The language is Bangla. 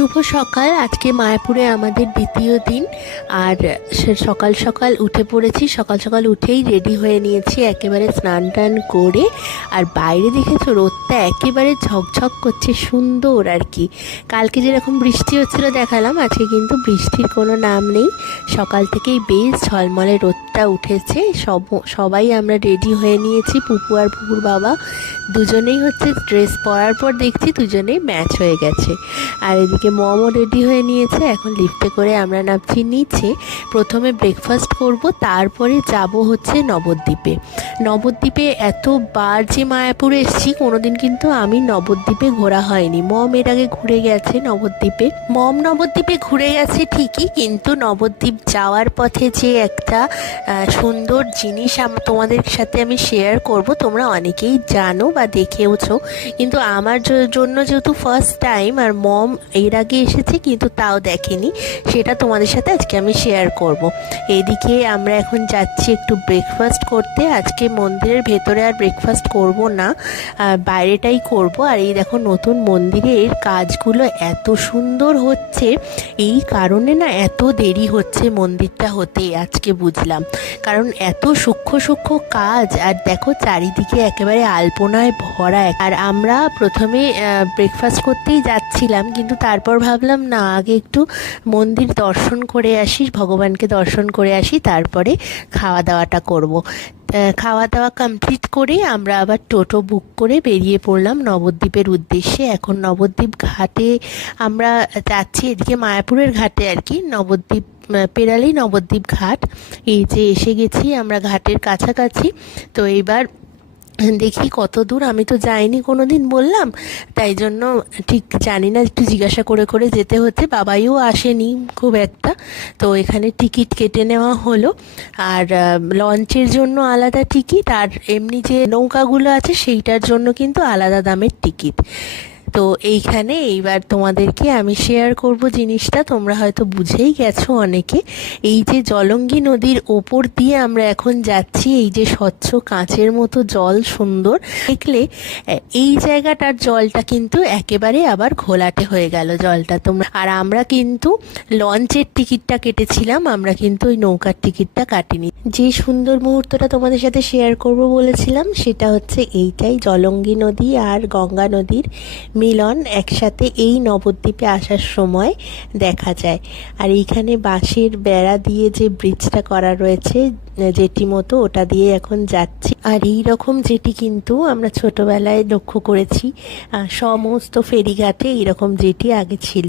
শুভ সকাল। আজকে মায়াপুরে আমাদের দ্বিতীয় দিন। আর সকাল সকাল উঠে পড়েছি, সকাল সকাল উঠেই রেডি হয়ে নিয়েছি একেবারে স্নান টান করে। আর বাইরে দেখেছো রোদটা একেবারে ঝকঝক করছে, সুন্দর আর কি। কালকে যেরকম বৃষ্টি হচ্ছিল দেখালাম, আজকে কিন্তু বৃষ্টির কোনো নাম নেই। সকাল থেকেই বেশ ঝলমলে রোদটা উঠেছে। সবাই আমরা রেডি হয়ে নিয়েছি। পুপু আর পুপুর বাবা দুজনেই হচ্ছে ড্রেস পরার পর দেখছি দুজনেই ম্যাচ হয়ে গেছে। আর এদিকে মমও রেডি হয়ে নিয়েছে। এখন লিফটে করে আমরা নামছি নিচে। প্রথমে ব্রেকফাস্ট করব, তারপরে যাব হচ্ছে নবদ্বীপে। নবদ্বীপে এতবার যে মায়াপুরে এসেছি, কোনোদিন কিন্তু আমি নবদ্বীপে ঘোরা হয়নি। মম এর আগে ঘুরে গেছে নবদ্বীপে। মম নবদ্বীপে ঘুরে গেছে ঠিকই, কিন্তু নবদ্বীপ যাওয়ার পথে যে একটা সুন্দর জিনিস তোমাদের সাথে আমি শেয়ার করব। তোমরা অনেকেই জানো বা দেখেওছো, কিন্তু আমার জন্য যেহেতু ফার্স্ট টাইম, আর মম এর আগে এসেছে কিন্তু তাও দেখেনি, সেটা তোমাদের সাথে আজকে আমি শেয়ার করব। এইদিকে আমরা এখন যাচ্ছি একটু ব্রেকফাস্ট করতে। আজকে মন্দিরের ভেতরে আর ব্রেকফাস্ট করব না, বাইরেটাই করব। আর এই দেখো নতুন মন্দিরের কাজগুলো এত সুন্দর হচ্ছে, এই কারণে না এত দেরি হচ্ছে মন্দিরটা হতে আজকে বুঝলাম। কারণ এত সূক্ষ্ম সূক্ষ্ম কাজ। আর দেখো চারিদিকে একেবারে আলপনায় ভরা। আর আমরা প্রথমে ব্রেকফাস্ট করতেই যাচ্ছিলাম, কিন্তু তারপর ভাবলাম না, আগে একটু মন্দির দর্শন করে আসি, ভগবানকে দর্শন করে আসি, তারপরে খাওয়া দাওয়াটা করব। খাওয়া দাওয়া কমপ্লিট করে আমরা আবার টোটো বুক করে বেরিয়ে পড়লাম নবদ্বীপের উদ্দেশ্যে। এখন নবদ্বীপ ঘাটে আমরা যাচ্ছি, এদিকে মায়াপুরের ঘাটে আর কি। নবদ্বীপ পেরালেই নবদ্বীপ ঘাট, এই যে এসে গেছি আমরা ঘাটের কাছাকাছি। তো এইবার দেখি কত দূর, আমি তো যাইনি কোনো দিন বললাম, তাই জন্য ঠিক জানি না, একটু জিজ্ঞাসা করে করে যেতে হচ্ছে। বাবাইও আসেনি খুব একটা। তো এখানে টিকিট কেটে নেওয়া হলো। আর লঞ্চের জন্য আলাদা টিকিট, আর এমনি যে নৌকাগুলো আছে সেইটার জন্য কিন্তু আলাদা দামের টিকিট। তো এইখানে এইবার তোমাদেরকে আমি শেয়ার করব জিনিসটা, তোমরা হয়তো বুঝেই গেছো অনেকে। এই যে জলঙ্গি নদীর ওপর দিয়ে আমরা এখন যাচ্ছি, এই যে স্বচ্ছ কাঁচের মতো জল, সুন্দর দেখলে। এই জায়গাটার জলটা কিন্তু একেবারে আবার ঘোলাটে হয়ে গেল জলটা। তোমরা আর আমরা কিন্তু লঞ্চের টিকিটটা কেটেছিলাম, আমরা কিন্তু ওই নৌকার টিকিটটা কাটিনি। যে সুন্দর মুহূর্তটা তোমাদের সাথে শেয়ার করব বলেছিলাম, সেটা হচ্ছে এইটাই, জলঙ্গি নদী আর গঙ্গা নদীর মিলন একসাথে এই নবদ্বীপে আসার সময় দেখা যায়। আর এইখানে বাঁশের বেড়া দিয়ে যে ব্রিজটা করা রয়েছে জেটি মতো, ওটা দিয়ে এখন যাচ্ছি। আর এই রকম জেটি কিন্তু আমরা ছোটবেলায় লক্ষ্য করেছি, সমস্ত ফেরিঘাটে এইরকম জেটি আগে ছিল।